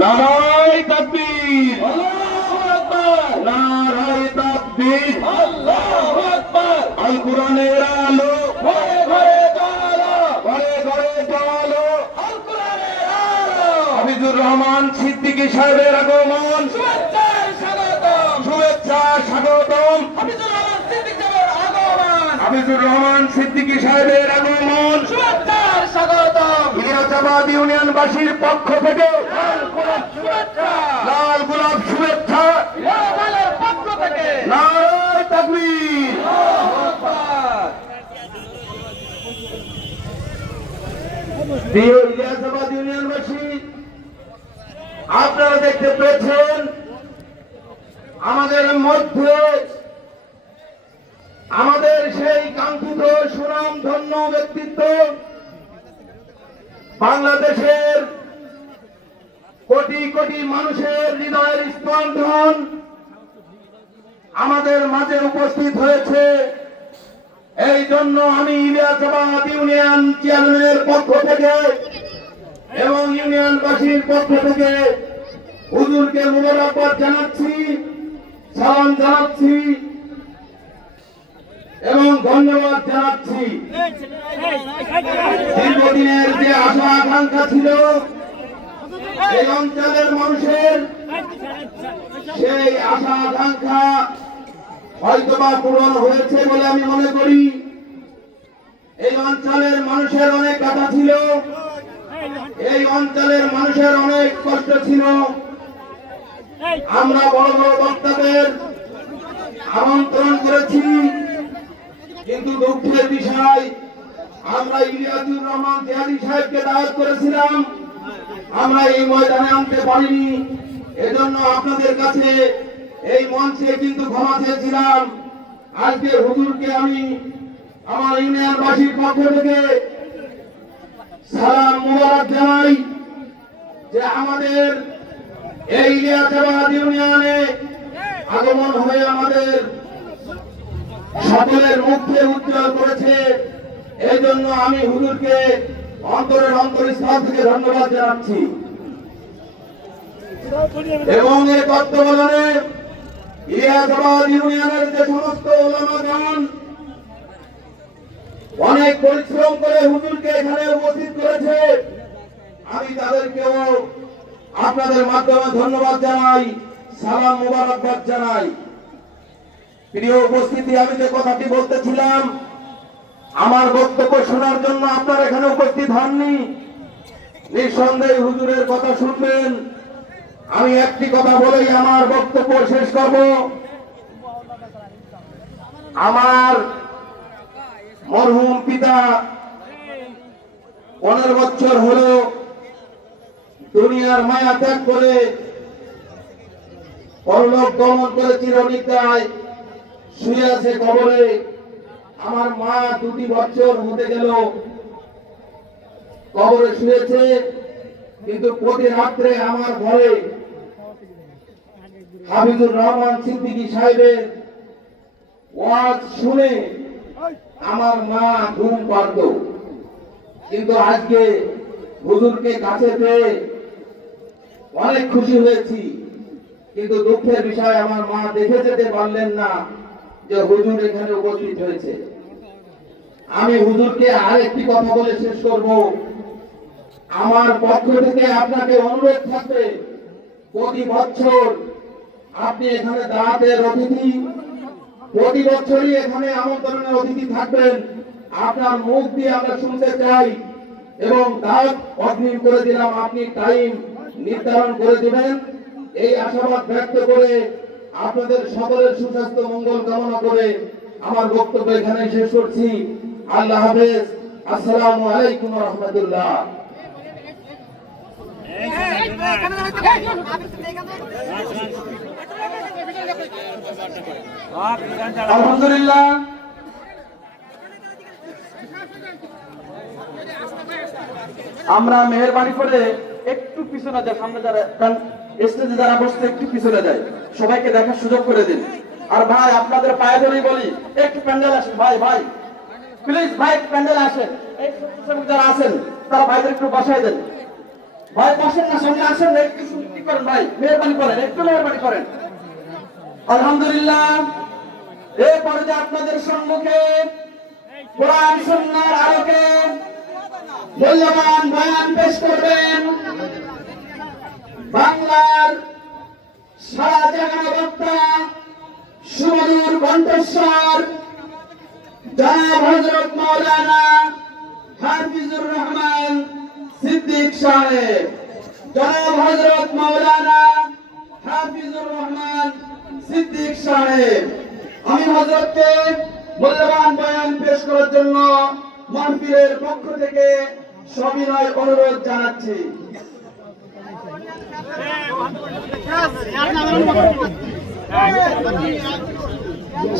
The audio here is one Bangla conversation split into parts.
নারায়ে তাকবীর, আল্লাহু আকবার, নারায়ে তাকবীর, আল্লাহু আকবার। আল কোরআনের আলো ঘরে ঘরে জ্বালো, ঘরে ঘরে জ্বালো, আল কোরআনের আলো। হাফিজুর রহমান সিদ্দিকী সাহেবের আগমন, শুভেচ্ছা স্বাগতম, শুভেচ্ছা স্বাগতম। হাফিজুর রহমান সিদ্দিকী সাহেবের আগমন, হাফিজুর রহমান সিদ্দিকী সাহেবের আগমন, শুভেচ্ছা স্বাগতম। ইলিয়াসাবাদ ইউনিয়নবাসীর পক্ষ থেকে লাল গোলাপ শুভেচ্ছা, লাল গোলাপ শুভেচ্ছা ইলিয়াসাবাদের পক্ষ থেকে। নারায়ে তাকবীর, আল্লাহু আকবার। প্রিয় ইলিয়াসাবাদ ইউনিয়নবাসী, আপনারা দেখতে পেয়েছেন আমাদের মধ্যে আমাদের সেই কাঙ্ক্ষিত সুনামধন্য ব্যক্তিত্ব, বাংলাদেশের কোটি কোটি মানুষের হৃদয়ের স্পন্দন আমাদের মাঝে উপস্থিত হয়েছে। এই জন্য আমি ইলিয়াসাবাদ ইউনিয়ন চেয়ারম্যানের পক্ষ থেকে এবং ইউনিয়নবাসীর পক্ষ থেকে হুজুরকে মুবারকবাদ জানাচ্ছি, সালাম জানাচ্ছি এবং ধন্যবাদ জানাচ্ছি। দীর্ঘদিনের যে আশা আকাঙ্ক্ষা ছিল এই অঞ্চলের মানুষের, সেই আশা আকাঙ্ক্ষা হয়তোবা পূরণ হয়েছে বলে আমি মনে করি। এই অঞ্চলের মানুষের অনেক কথা ছিল, এই অঞ্চলের মানুষের অনেক কষ্ট ছিল। আমরা বড় বড় বক্তাদের আমন্ত্রণ করেছি, কিন্তু দুঃখের বিষয় আমরা ইলিয়াসুর রহমান জিয়াদি সাহেবকে দাওয়াত করেছিলাম, আমরা এই ময়দানে আনতে পারিনি। এজন্য আপনাদের কাছে এই মঞ্চে কিন্তু ক্ষমা চেয়েছিলাম। আজকে হুজুরকে আমি আমার ইউনিয়নবাসীর পক্ষ থেকে সালাম মুবারক জানাই যে আমাদের এই ইলিয়াসাবাদ ইউনিয়নে আগমন হয়ে আমাদের সকলের মুখে উজ্জ্বল করেছে। এই জন্য আমি হুজুরকে অন্তরের অন্তরস্থল থেকে ধন্যবাদ জানাচ্ছি। এবং এই তত্ত্বাবধানে ইলিয়াসাবাদ ইউনিয়নের যে সমস্ত ওলামাগণ অনেক পরিশ্রম করে হুজুরকে এখানে উপস্থিত করেছে, আমি তাদেরকেও আপনাদের মাধ্যমে ধন্যবাদ জানাই, সালাম মুবারকবাদ জানাই। প্রিয় উপস্থিতি, আমি যে কথাটি বলতেছিলাম, আমার বক্তব্য শোনার জন্য আপনারা এখানে উপস্থিত হননি, নিঃসন্দেহে হুজুরের কথা শুনবেন। আমি একটি কথা বলেই আমার বক্তব্য শেষ করব। আমার মরহুম পিতা 15 বছর হল দুনিয়ার মায়া ত্যাগ করে পরলোক গমন করে চিরনিদ্রায় শুয়ে আছে কবরে। আমার মা 2 বছর হতে গেল কবরে শুয়েছে, কিন্তু প্রতি রাত্রে আমার ঘরে হাফিজুর রহমান সিদ্দিকী সাহেবের ওয়াজ শুনে আমার মা ঘুম পারত। কিন্তু আজকে হুজুরকে কাছে পেয়ে অনেক খুশি হয়েছি, কিন্তু দুঃখের বিষয় আমার মা দেখে যেতে পারলেন না যে হুজুর এখানে উপস্থিত হয়েছে। আমি হুজুরকে আরেকটি কথা বলে শেষ করব। আমার পক্ষ থেকে আপনাকে অনুরোধ থাকবে, প্রতি বছর আপনি এখানে দাওয়াতের অতিথি, প্রতি বছরই এখানে আমন্ত্রণের অতিথি থাকবেন। আপনার মুখ দিয়ে আমরা শুনতে চাই এবং দাওয়াত অগ্রিম করে দিলাম, আপনি টাইম নির্ধারণ করে দিবেন। এই আশাবাদ ব্যক্ত করে আপনাদের সকলের সুস্বাস্থ্য মঙ্গল কামনা করে আমার বক্তব্য এখানে শেষ করছি। আল্লাহ হাফেজ। আসসালামু আলাইকুম ওয়া রাহমাতুল্লাহ। আলহামদুলিল্লাহ, আমরা মেহেরবানি করে একটু পিছনে যাই, সামনে যারা স্টেজে যারা বসতে একটু পিছনে যায়, সবাইকে দেখার সুযোগ করে দিন। আর ভাই, আপনাদের পায়ে ধরেই বলি, একটু প্যান্ডেল আসেন ভাই, ভাই প্লিজ ভাই, প্যান্ডেল আসেন। এই যারা আছেন তারা ভাইদের একটু বসাই দেন। ভাই বসেন না, সামনে আসেন একটু। করেন ভাই, মেহরবানি করেন, একটু মেহরবানি করেন। আলহামদুলিল্লাহ, এই পর্যায়ে আপনাদের সম্মুখে কোরআন সুন্নাহর আলোকে মূল্যবান বয়ান পেশ করবেন বাংলার সারা জাগানো বক্তা, সুমধুর কণ্ঠস্বর জনাব হযরত মাওলানা হাফিজুর রহমান সিদ্দিক সাহেব। জনাব হযরত মাওলানা হাফিজুর রহমান সিদ্দিক সাহেব, আমি হযরতকে মূল্যবান বয়ান পেশ করার জন্য মাহফিলের পক্ষ থেকে সবিনয় অনুরোধ জানাচ্ছি।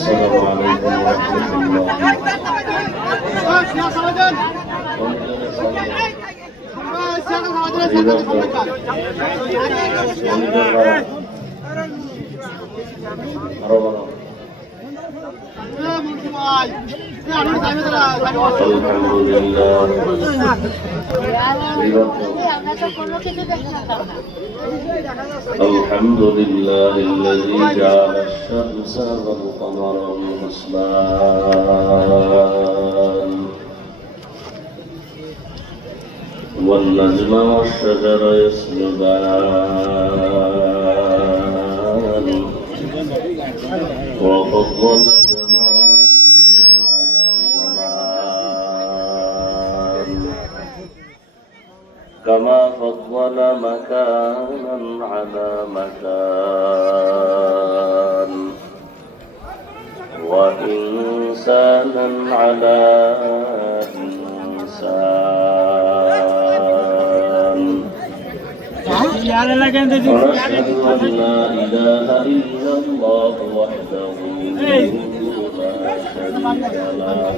السلام عليكم ورحمة الله. الحمد لله الذي جعل الشمس والقمر حسبان والنجم والشجر يسجدان وفضل كما فضل مكانا على مكان وإنسانا على إنسان ونشهد أن لا إله إلا الله وحده لا شريك له